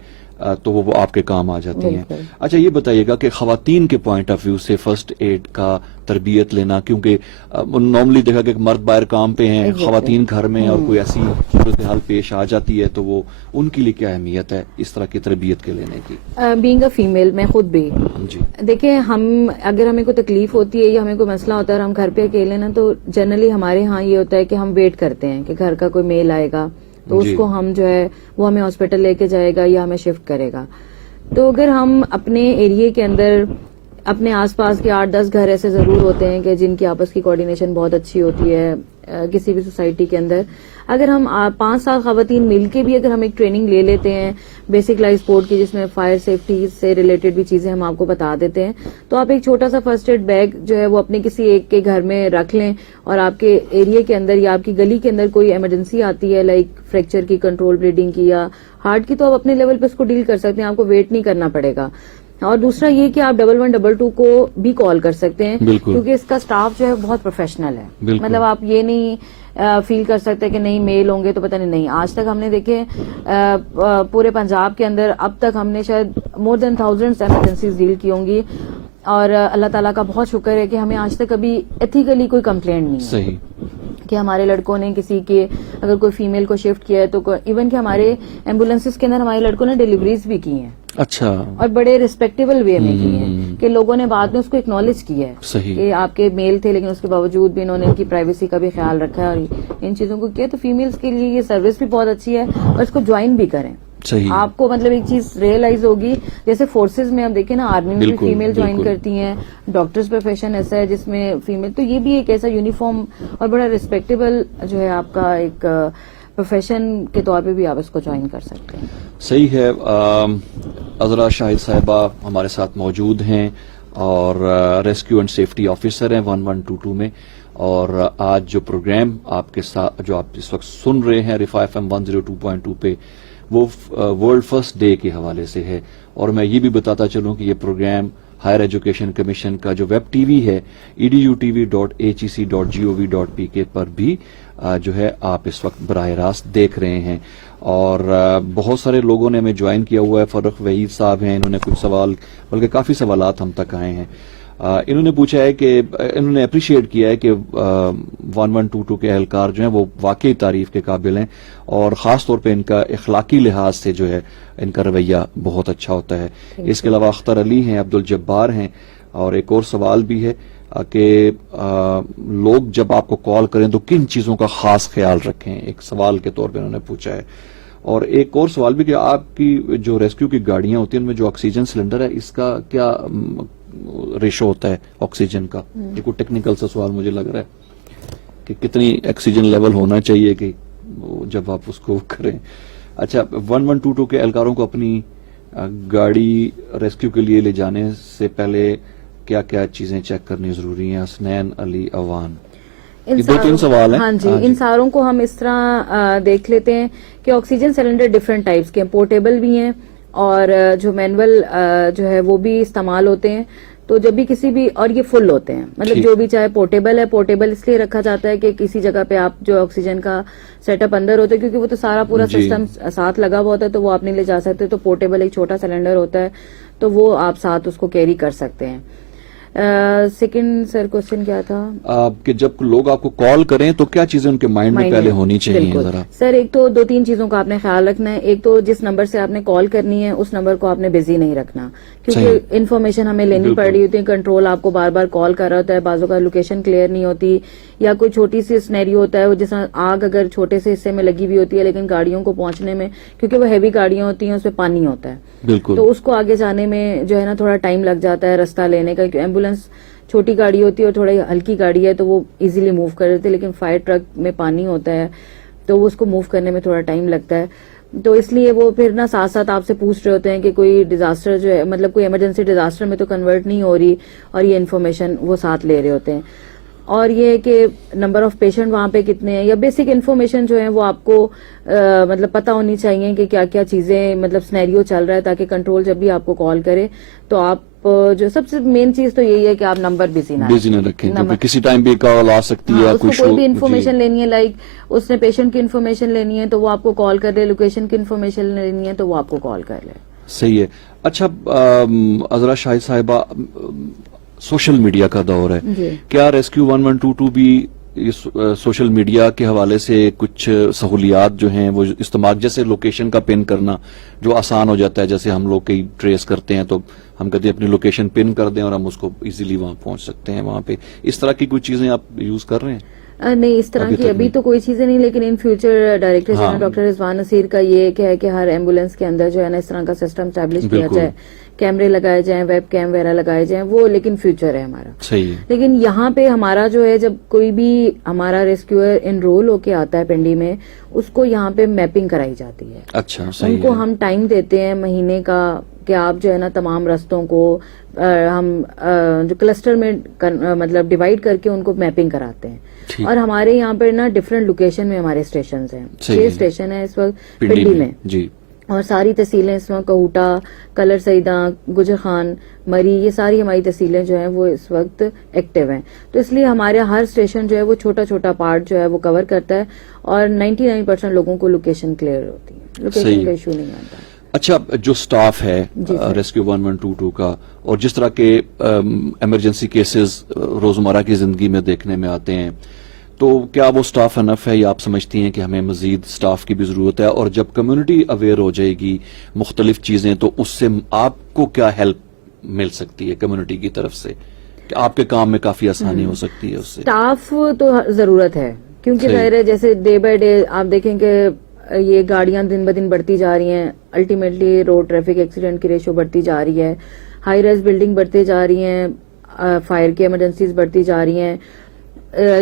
تو وہ آپ کے کام آ جاتی ہیں. اچھا یہ بتائیے گا کہ خواتین کے پوائنٹ آف ویو سے فرسٹ ایڈ کا تربیت لینا, کیونکہ نارملی دیکھا کہ مرد باہر کام پہ ہیں, خواتین گھر میں, اور کوئی ایسی صورتحال پیش آ جاتی ہے تو وہ ان کے لیے کیا اہمیت ہے اس طرح کی تربیت کے لینے کی. بینگ اے فیمیل, میں خود بھی جی دیکھیں, ہم اگر ہمیں کوئی تکلیف ہوتی ہے یا ہمیں کوئی مسئلہ ہوتا ہے اور ہم گھر پہ اکیلے نا, تو جنرلی ہمارے ہاں یہ ہوتا ہے کہ ہم ویٹ کرتے ہیں کہ گھر کا کوئی میل آئے گا تو اس کو ہم جو ہے وہ ہمیں ہاسپٹل لے کے جائے گا یا ہمیں شفٹ کرے گا. تو اگر ہم اپنے ایریے کے اندر اپنے آس پاس کے 8-10 گھر ایسے ضرور ہوتے ہیں کہ جن کی آپس کی کوآرڈینیشن بہت اچھی ہوتی ہے کسی بھی سوسائٹی کے اندر, اگر ہم 5-7 خواتین مل کے بھی اگر ہم ایک ٹریننگ لے لیتے ہیں بیسک لائف سپورٹ کی, جس میں فائر سیفٹی سے ریلیٹڈ بھی چیزیں ہم آپ کو بتا دیتے ہیں, تو آپ ایک چھوٹا سا فرسٹ ایڈ بیگ جو ہے وہ اپنے کسی ایک کے گھر میں رکھ لیں, اور آپ کے ایریے کے اندر یا آپ کی گلی کے اندر کوئی ایمرجنسی آتی ہے لائک فریکچر کی, کنٹرول بلیڈنگ کی یا ہارٹ کی, تو آپ اپنے لیول پہ اس کو ڈیل کر سکتے ہیں, آپ کو ویٹ نہیں کرنا پڑے گا. اور دوسرا یہ کہ آپ 1122 کو بھی کال کر سکتے ہیں, کیونکہ اس کا سٹاف جو ہے بہت پروفیشنل ہے. مطلب آپ یہ نہیں فیل کر سکتے کہ نہیں میل ہوں گے تو پتہ نہیں. آج تک ہم نے دیکھے پورے پنجاب کے اندر اب تک ہم نے شاید مور دین 1000 ایمرجنسیز ڈیل کی ہوں گی, اور اللہ تعالیٰ کا بہت شکر ہے کہ ہمیں آج تک ابھی ایتھیکلی کوئی کمپلینٹ نہیں ہے. صحیح کہ ہمارے لڑکوں نے کسی کے اگر کوئی فیمیل کو شفٹ کیا ہے تو ایون کہ ہمارے ایمبولینسز کے اندر ہمارے لڑکوں نے ڈیلیوریز بھی کی ہیں. اچھا. اور بڑے ریسپیکٹیبل وے میں کی ہیں کہ لوگوں نے بعد میں اس کو اکنالج کیا ہے. صحیح. کہ آپ کے میل تھے لیکن اس کے باوجود بھی انہوں نے ان کی پرائیویسی کا بھی خیال رکھا ہے اور ان چیزوں کو کیا. تو فیمیلز کے لیے یہ سروس بھی بہت اچھی ہے اور اس کو جوائن بھی کریں. صحیح. آپ کو مطلب ایک چیز ریئلائز ہوگی, جیسے فورسز میں آپ دیکھیں نا آرمی میں بھی فیمیل جوائن کرتی ہیں, ڈاکٹرز پروفیشن ایسا ہے جس میں فیمیل, تو یہ بھی ایک ایسا یونیفارم اور بڑا ریسپیکٹیبل جو ہے آپ کا ایک پروفیشن کے طور پہ بھی آپ اس کو جوائن کر سکتے ہیں. صحیح ہے. عذرا شاہد صاحبہ ہمارے ساتھ موجود ہیں اور ریسکیو اینڈ سیفٹی آفیسر ہیں 1122 میں, اور آج جو پروگرام آپ کے ساتھ جو آپ اس وقت سن رہے ہیں رفا FM 102.2 پہ وہ ورلڈ فرسٹ ڈے کے حوالے سے ہے. اور میں یہ بھی بتاتا چلوں کہ یہ پروگرام ہائر ایجوکیشن کمیشن کا جو ویب ٹی وی ہے edutv.hec.gov.pk پر بھی جو ہے آپ اس وقت براہ راست دیکھ رہے ہیں. اور بہت سارے لوگوں نے ہمیں جوائن کیا ہوا ہے. فرخ وحید صاحب ہیں, انہوں نے کچھ سوال بلکہ کافی سوالات ہم تک آئے ہیں. انہوں نے پوچھا ہے کہ انہوں نے اپریشیٹ کیا ہے کہ 1122 کے اہلکار جو ہیں وہ واقعی تعریف کے قابل ہیں اور خاص طور پہ ان کا اخلاقی لحاظ سے جو ہے ان کا رویہ بہت اچھا ہوتا ہے. اس کے علاوہ اختر علی ہیں, عبدالجبار ہیں, اور ایک اور سوال بھی ہے کہ لوگ جب آپ کو کال کریں تو کن چیزوں کا خاص خیال رکھیں, ایک سوال کے طور پہ انہوں نے پوچھا ہے. اور ایک اور سوال بھی کہ آپ کی جو ریسکیو کی گاڑیاں ہوتی ہیں ان میں جو آکسیجن سلنڈر ہے اس کا کیا ریشو ہوتا ہے آکسیجن کا. یہ کوئی ٹیکنیکل سا سوال مجھے لگ رہا ہے کہ کتنی آکسیجن لیول ہونا چاہیے کہ جب آپ اس کو کریں. اچھا, 1122 کے اہلکاروں کو اپنی گاڑی ریسکیو کے لیے لے جانے سے پہلے کیا کیا چیزیں چیک کرنی ضروری ہیں؟ حسنین علی اوان. یہ 2-3 سوال ہیں. ہاں جی, ان ساروں کو ہم اس طرح دیکھ لیتے ہیں کہ آکسیجن سلنڈر ڈفرینٹ ٹائپس کے ہیں, پورٹیبل بھی ہیں اور جو مینول جو ہے وہ بھی استعمال ہوتے ہیں. تو جب بھی کسی بھی, اور یہ فل ہوتے ہیں, مطلب جو بھی چاہے پورٹیبل ہے, پورٹیبل اس لیے رکھا جاتا ہے کہ کسی جگہ پہ آپ جو آکسیجن کا سیٹ اپ اندر ہوتا ہے کیونکہ وہ تو سارا پورا سسٹم ساتھ لگا ہوا ہوتا ہے تو وہ آپ نہیں لے جا سکتے. تو پورٹیبل ایک چھوٹا سلنڈر ہوتا ہے تو وہ آپ ساتھ اس کو کیری کر سکتے ہیں. سیکنڈ سر کوشچن کیا تھا کہ جب لوگ آپ کو کال کریں تو کیا چیزیں ان کے مائنڈ میں پہلے ہونی چاہیے ذرا؟ سر ایک تو 2-3 چیزوں کا آپ نے خیال رکھنا ہے. ایک تو جس نمبر سے آپ نے کال کرنی ہے اس نمبر کو آپ نے بزی نہیں رکھنا کیونکہ انفارمیشن ہمیں لینی پڑ رہی ہوتی ہے. کنٹرول آپ کو بار بار کال کر رہا ہوتا ہے, بعضوں کا لوکیشن کلیئر نہیں ہوتی یا کوئی چھوٹی سی سنیریو ہوتا ہے جیسا آگ اگر چھوٹے سے حصے میں لگی ہوئی ہوتی ہے لیکن گاڑیوں کو پہنچنے میں کیونکہ وہ ہیوی گاڑیاں ہوتی ہیں اس پہ پانی ہوتا ہے بالکل, تو اس کو آگے جانے میں جو ہے نا تھوڑا ٹائم لگ جاتا ہے رستہ لینے کا. کیونکہ ایمبولینس چھوٹی گاڑی ہوتی ہے اور تھوڑی ہلکی گاڑی ہے تو وہ ایزیلی موو کر دیتے, لیکن فائر ٹرک میں پانی ہوتا ہے تو وہ اس کو موو کرنے میں تھوڑا ٹائم لگتا ہے. تو اس لیے وہ پھر نا ساتھ ساتھ آپ سے پوچھ رہے ہوتے ہیں کہ کوئی ڈیزاسٹر جو ہے مطلب کوئی ایمرجنسی ڈیزاسٹر میں تو کنورٹ نہیں ہو رہی, اور یہ انفارمیشن وہ ساتھ لے رہے ہوتے ہیں. اور یہ کہ نمبر آف پیشنٹ وہاں پہ کتنے ہیں یا بیسک انفارمیشن جو ہے وہ آپ کو مطلب پتہ ہونی چاہیے کہ کیا کیا چیزیں مطلب سنیریو چل رہا ہے تاکہ کنٹرول جب بھی آپ کو کال کرے تو آپ جو سب سے مین چیز تو یہی ہے کہ آپ نمبر بزی نہ رکھیں کیونکہ کسی ٹائم بھی کال آ سکتی ہے. اس کو کوئی بھی انفارمیشن لینی ہے, لائک اس نے پیشنٹ کی انفارمیشن لینی ہے تو وہ آپ کو کال کر لے, لوکیشن کی انفارمیشن لینی ہے تو وہ آپ کو کال کر لے. صحیح ہے. اچھا عذرا شاہد صاحبہ, سوشل میڈیا کا دور ہے, کیا ریسکیو 1122 بھی سوشل میڈیا کے حوالے سے کچھ سہولیات جو ہیں وہ استعمال, جیسے لوکیشن کا پن کرنا جو آسان ہو جاتا ہے, جیسے ہم لوگ کئی ٹریس کرتے ہیں تو ہم کہتے ہیں اپنی لوکیشن پن کر دیں اور ہم اس کو ایزیلی وہاں پہنچ سکتے ہیں وہاں پہ, اس طرح کی کوئی چیزیں آپ یوز کر رہے ہیں؟ نہیں, اس طرح کی ابھی تو کوئی چیزیں نہیں, لیکن ان future director general doctor Rizwan Naseer کا یہ ہے کہ ہر ایمبولینس کے اندر جو ہے نا اس طرح کا سسٹم اسٹیبلش کیا جائے, کیمرے لگائے جائیں, ویب کیم وغیرہ لگائے جائیں, وہ لیکن فیوچر ہے ہمارا. صحیح. لیکن یہاں پہ ہمارا جو ہے جب کوئی بھی ہمارا ریسکیور انرول ہو کے آتا ہے پنڈی میں اس کو یہاں پہ میپنگ کرائی جاتی ہے. اچھا, ان کو ہم ٹائم دیتے ہیں مہینے کا کہ آپ جو ہے نا تمام رستوں کو ہم جو کلسٹر میں مطلب ڈیوائڈ کر کے ان کو میپنگ کراتے ہیں. اور ہمارے یہاں پر نا ڈفرینٹ لوکیشن میں ہمارے اسٹیشنز ہیں, 6 اسٹیشن ہیں اس وقت پنڈی میں جی, اور ساری تحصیلیں اس وقت کہوٹا, کلر سیداں, گجر خان, مری, یہ ساری ہماری تحصیلیں جو ہیں وہ اس وقت ایکٹیو ہیں. تو اس لیے ہمارے ہر اسٹیشن جو ہے وہ چھوٹا چھوٹا پارٹ جو ہے وہ کور کرتا ہے اور 99% لوگوں کو لوکیشن کلیئر ہوتی ہے, لوکیشن کا ایشو نہیں آتا. اچھا, جو سٹاف ہے ریسکیو 1122 کا اور جس طرح کے ایمرجنسی کیسز روزمرہ کی زندگی میں دیکھنے میں آتے ہیں, تو کیا وہ سٹاف انف ہے یا آپ سمجھتی ہیں کہ ہمیں مزید سٹاف کی بھی ضرورت ہے؟ اور جب کمیونٹی اویئر ہو جائے گی مختلف چیزیں تو اس سے آپ کو کیا ہیلپ مل سکتی ہے کمیونٹی کی طرف سے کہ آپ کے کام میں کافی آسانی ہو سکتی ہے اس سے؟ سٹاف تو ضرورت ہے کیونکہ ظاہر ہے جیسے ڈے بائی ڈے آپ دیکھیں کہ یہ گاڑیاں دن بہ دن بڑھتی جا رہی ہیں, الٹیمیٹلی روڈ ٹریفک ایکسیڈنٹ کی ریشو بڑھتی جا رہی ہے, ہائی رائز بلڈنگ بڑھتے جا رہی ہیں, فائر کی ایمرجنسیز بڑھتی جا رہی ہیں.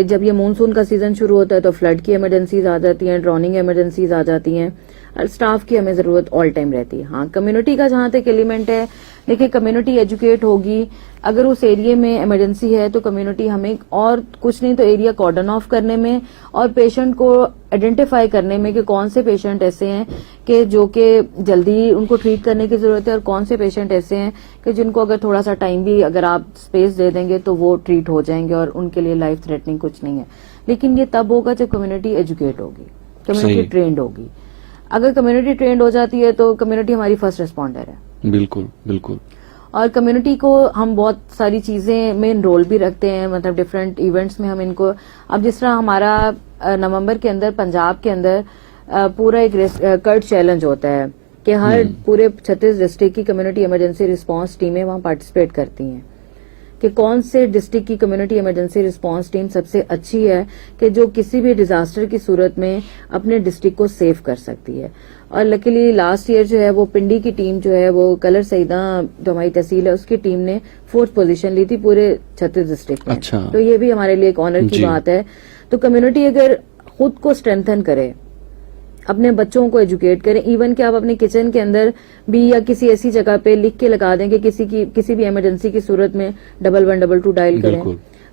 جب یہ مونسون کا سیزن شروع ہوتا ہے تو فلڈ کی ایمرجنسیز آ جاتی ہیں, ڈروننگ ایمرجنسیز آ جاتی ہیں. اسٹاف کی ہمیں ضرورت آل ٹائم رہتی ہے. ہاں, کمیونٹی کا جہاں تک ایلیمنٹ ہے, دیکھیں کمیونٹی ایجوکیٹ ہوگی, اگر اس ایریے میں ایمرجنسی ہے تو کمیونٹی ہمیں اور کچھ نہیں تو ایریا کارڈن آف کرنے میں اور پیشنٹ کو آئیڈینٹیفائی کرنے میں کہ کون سے پیشنٹ ایسے ہیں کہ جو کہ جلدی ان کو ٹریٹ کرنے کی ضرورت ہے اور کون سے پیشنٹ ایسے ہیں کہ جن کو اگر تھوڑا سا ٹائم بھی اگر آپ اسپیس دے دیں گے تو وہ ٹریٹ ہو جائیں گے اور ان کے لیے لائف تھریٹنگ کچھ نہیں ہے. لیکن یہ تب ہوگا جب کمیونٹی ایجوکیٹ ہوگی, کمیونٹی ٹرینڈ ہوگی. اگر کمیونٹی ٹرینڈ ہو جاتی ہے تو کمیونٹی ہماری فرسٹ ریسپونڈر ہے. بالکل بالکل. اور کمیونٹی کو ہم بہت ساری چیزیں میں انرول بھی رکھتے ہیں, مطلب ڈفرینٹ ایونٹس میں ہم ان کو, اب جس طرح ہمارا نومبر کے اندر پنجاب کے اندر پورا ایک کرٹ چیلنج ہوتا ہے کہ ہر پورے 36 ڈسٹرکٹ کی کمیونٹی ایمرجنسی رسپانس ٹیمیں وہاں پارٹیسپیٹ کرتی ہیں کہ کون سے ڈسٹرکٹ کی کمیونٹی ایمرجنسی رسپانس ٹیم سب سے اچھی ہے کہ جو کسی بھی ڈیزاسٹر کی صورت میں اپنے ڈسٹرکٹ کو سیو کر سکتی ہے. اور لکیلی لاسٹ ایئر جو ہے وہ پنڈی کی ٹیم جو ہے وہ کلر سیدہ جو ہماری تحصیل ہے اس کی ٹیم نے 4th پوزیشن لی تھی پورے 36 ڈسٹرکٹ میں. اچھا. تو یہ بھی ہمارے لیے ایک آنر کی بات ہے. تو کمیونٹی اگر خود کو اسٹرینتھن کرے, اپنے بچوں کو ایجوکیٹ کریں, ایون کہ آپ اپنے کچن کے اندر بھی یا کسی ایسی جگہ پہ لکھ کے لگا دیں کہ کسی بھی ایمرجنسی کی صورت میں 1112 ڈائل کریں,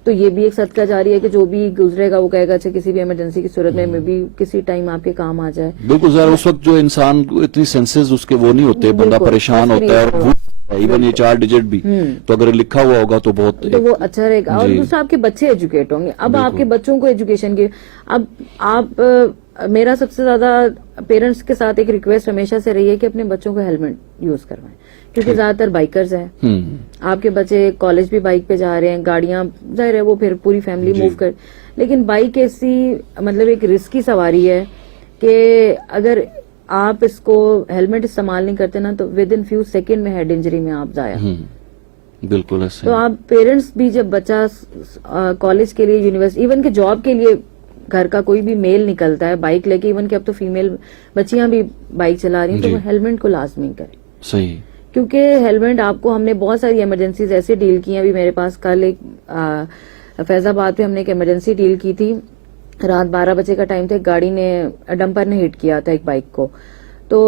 تو یہ بھی ایک صدقہ جاری ہے کہ جو بھی گزرے گا وہ کہے گا اچھا کسی بھی ایمرجنسی کی صورت میں بھی کسی ٹائم آپ کے کام آ جائے. بالکل ذرا اس وقت جو انسان اتنی سینسز اس کے وہ نہیں ہوتے, بندہ پریشان ہوتا ہے, ایون یہ 4 ڈیجٹ بھی تو اگر لکھا ہوا ہوگا تو بہت تو وہ اچھا رہے گا. اور دوسرا آپ کے بچے ایجوکیٹ ہوں گے. اب آپ کے بچوں کو ایجوکیشن کی, اب آپ میرا سب سے زیادہ پیرنٹس کے ساتھ ایک ریکویسٹ ہمیشہ سے رہی ہے کہ اپنے بچوں کو ہیلمٹ یوز کروائیں, کیونکہ زیادہ تر بائکرز ہیں. آپ کے بچے کالج بھی بائک پہ جا رہے ہیں, گاڑیاں ظاہر ہے وہ پھر پوری فیملی موو کر, لیکن بائک ایسی مطلب ایک رسکی سواری ہے کہ اگر آپ اس کو ہیلمٹ استعمال نہیں کرتے نا تو ود ان فیو سیکنڈ میں ہیڈ انجری میں آپ ضائع. بالکل ایسے. تو آپ پیرنٹس بھی جب بچہ کالج کے لیے, یونیورسٹی, ایون کہ جاب کے لیے گھر کا کوئی بھی میل نکلتا ہے بائک لے کے, ایون کہ اب تو فیمیل بچیاں بھی بائک چلا رہی ہیں, تو وہ ہیلمٹ کو لازمی کریں. صحیح. کیونکہ ہیلمٹ آپ کو, ہم نے بہت ساری ایمرجنسیز ایسے ڈیل کی ہیں. ابھی میرے پاس کل ایک فیض آباد پہ ہم نے ایک ایمرجنسی ڈیل کی تھی, رات 12 بجے کا ٹائم تھا, ایک گاڑی نے ڈمپر نے ہٹ کیا تھا ایک بائک کو, تو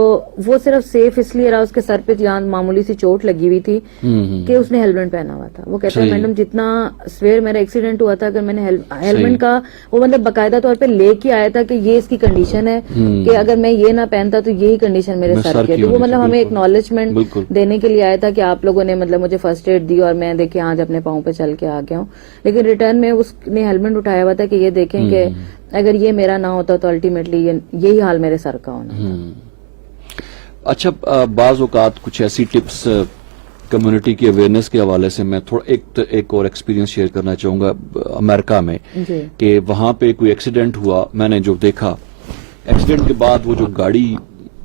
وہ صرف سیف اس لیے رہا, اس کے سر پہ جان معمولی سی چوٹ لگی ہوئی تھی کہ اس نے ہیلمٹ پہنا ہوا تھا. وہ کہتا ہے میڈم جتنا سویر میرا ایکسیڈنٹ ہوا تھا, اگر میں نے ہیلمٹ کا وہ مطلب باقاعدہ طور پہ لے کے آیا تھا کہ یہ اس کی کنڈیشن ہے کہ اگر میں یہ نہ پہنتا تو یہی کنڈیشن میرے سر کی. تو وہ مطلب ہمیں ایکنالجمنٹ دینے کے لیے آیا تھا کہ آپ لوگوں نے مطلب مجھے فرسٹ ایڈ دی اور میں دیکھیں آج اپنے پاؤں پہ چل کے آ گیا ہوں. لیکن ریٹرن میں اس نے ہیلمٹ اٹھایا ہوا تھا کہ یہ دیکھیں کہ اگر یہ میرا نہ ہوتا تو الٹیمیٹلی یہی حال میرے سر کا ہونا. اچھا, بعض اوقات کچھ ایسی ٹپس کمیونٹی کی اویئرنیس کے حوالے سے میں تھوڑا ایک اور ایکسپیرینس شیئر کرنا چاہوں گا امریکہ میں, کہ وہاں پہ کوئی ایکسیڈنٹ ہوا, میں نے جو دیکھا ایکسیڈنٹ کے بعد وہ جو گاڑی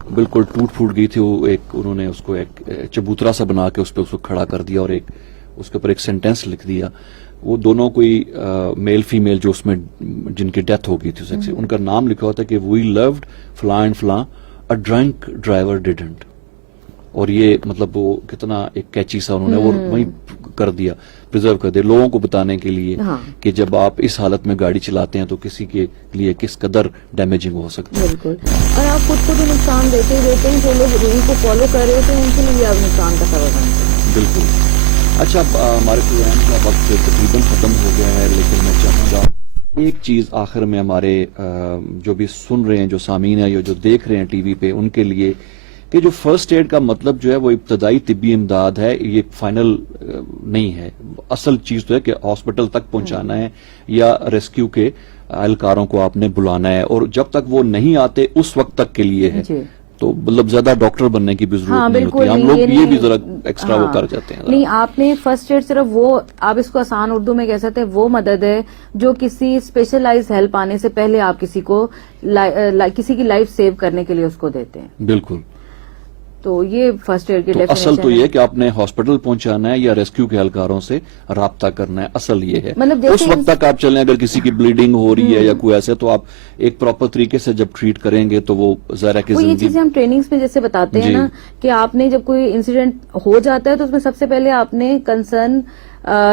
بالکل ٹوٹ پھوٹ گئی تھی, وہ انہوں نے اس کو ایک چبوترا سا بنا کے اس پہ اس کو کھڑا کر دیا اور اس کے اوپر ایک سینٹینس لکھ دیا. وہ دونوں کوئی میل فیمیل جو اس میں جن کی ڈیتھ ہو گئی تھی, ان کا نام لکھا ہوتا ہے کہ وی لوڈ فلاں اینڈ فلاں, a drunk driver didn't. اور یہ مطلب وہ کتنا ایک کیچی سا انہوں نے وہ وہیں کر دیا, پریزرو کر دیا لوگوں کو بتانے کے لیے کہ جب آپ اس حالت میں گاڑی چلاتے ہیں تو کسی کے لیے کس قدر ڈیمیجنگ ہو سکتی ہے. بالکل. اور آپ خود کو بھی نقصان دیتے ہیں, جو لوگ رول کو فالو کر رہے ہوتے ہیں ان کے لیے آپ نقصان کا سبب بنتے ہیں. بالکل. اچھا, ہمارے پروگرام کا وقت تقریباً ختم ہو گیا ہے, لیکن میں چاہوں گا ایک چیز آخر میں ہمارے جو بھی سن رہے ہیں, جو سامعین ہیں, جو دیکھ رہے ہیں ٹی وی پہ, ان کے لیے کہ جو فرسٹ ایڈ کا مطلب جو ہے وہ ابتدائی طبی امداد ہے, یہ فائنل نہیں ہے. اصل چیز تو ہے کہ ہاسپٹل تک پہنچانا ہے یا ریسکیو کے اہلکاروں کو آپ نے بلانا ہے, اور جب تک وہ نہیں آتے اس وقت تک کے لیے ہے. تو مطلب زیادہ ڈاکٹر بننے کی بھی ضرورت نہیں ہوتی, ہم لوگ یہ بھی ذرا ایکسٹرا وہ کر جاتے ہیں. نہیں, آپ نے فرسٹ ایڈ صرف وہ, آپ اس کو آسان اردو میں کہہ سکتے ہیں, وہ مدد ہے جو کسی اسپیشلائز ہیلپ آنے سے پہلے آپ کسی کی لائف سیو کرنے کے لیے اس کو دیتے ہیں. بالکل. تو یہ فرسٹ ایڈ کی ڈیفینیشن. اصل تو یہ کہ آپ نے ہاسپٹل پہنچانا ہے یا ریسکیو کے اہلکاروں سے رابطہ کرنا ہے, اصل یہ ہے. مطلب اس وقت تک آپ چلیں, اگر کسی کی بلیڈنگ ہو رہی ہے یا کوئی ایسے, تو آپ ایک پراپر طریقے سے جب ٹریٹ کریں گے تو وہ ظاہر ہے. یہ چیزیں ہم ٹریننگز میں جیسے بتاتے ہیں نا کہ آپ نے جب کوئی انسیڈنٹ ہو جاتا ہے تو اس میں سب سے پہلے آپ نے کنسرن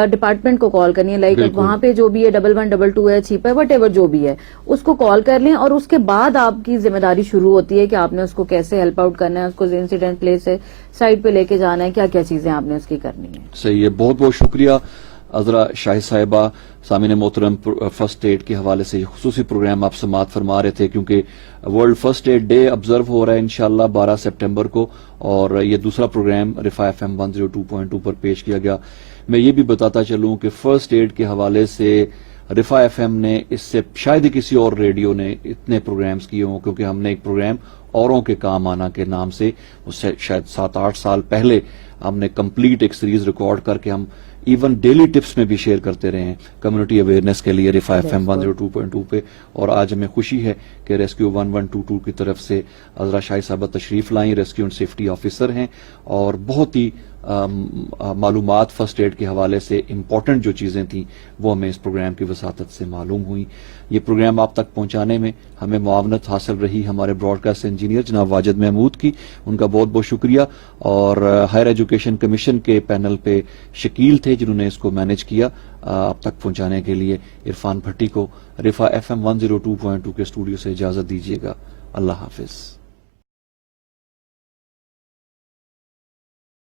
ڈپارٹمنٹ کو کال کرنی ہے, لائک وہاں پہ جو بھی ہے 1112 ہے, چھیپا ہے, وٹ ایور جو بھی ہے, اس کو کال کر لیں, اور اس کے بعد آپ کی ذمہ داری شروع ہوتی ہے کہ آپ نے اس کو کیسے ہیلپ آؤٹ کرنا ہے, اس کو انسیڈنٹ پلیس سے سائٹ پہ لے کے جانا ہے, کیا کیا چیزیں آپ نے اس کی کرنی ہے. صحیح ہے, بہت بہت شکریہ عذرا شاہد صاحبہ. سامعین محترم, فرسٹ ایڈ کے حوالے سے یہ خصوصی پروگرام آپ سماعت فرما رہے تھے, کیونکہ world first aid day observe ہو رہا ہے انشاءاللہ 12 سپٹمبر کو, اور یہ دوسرا پروگرام رفا FM 102.2 پر پیش کیا گیا. میں یہ بھی بتاتا چلوں کہ فرسٹ ایڈ کے حوالے سے رفا FM نے اس سے شاید ہی کسی اور ریڈیو نے اتنے پروگرامز کیے ہوں, کیونکہ ہم نے ایک پروگرام اوروں کے کام آنا کے نام سے شاید 7-8 سال پہلے ہم نے کمپلیٹ ایک سیریز ریکارڈ کر کے ہم ایون ڈیلی ٹپس میں بھی شیئر کرتے رہے ہیں کمیونٹی اویئرنیس کے لیے رفا ایف ایم 102.2 پہ. اور آج ہمیں خوشی ہے کہ ریسکیو 1122 کی طرف سے عذرا شاہی صاحبہ تشریف لائیں. ریسکیو اینڈ سیفٹی آفیسر ہیں اور بہت ہی معلومات فرسٹ ایڈ کے حوالے سے امپورٹنٹ جو چیزیں تھیں وہ ہمیں اس پروگرام کی وساطت سے معلوم ہوئی. یہ پروگرام آپ تک پہنچانے میں ہمیں معاونت حاصل رہی ہمارے براڈ کاسٹ انجینئر جناب واجد محمود کی, ان کا بہت بہت شکریہ. اور ہائر ایجوکیشن کمیشن کے پینل پہ شکیل تھے جنہوں نے اس کو مینج کیا آپ تک پہنچانے کے لیے. عرفان بھٹی کو رفا ایف ایم 102.2 کے اسٹوڈیو سے اجازت دیجیے گا. اللہ حافظ.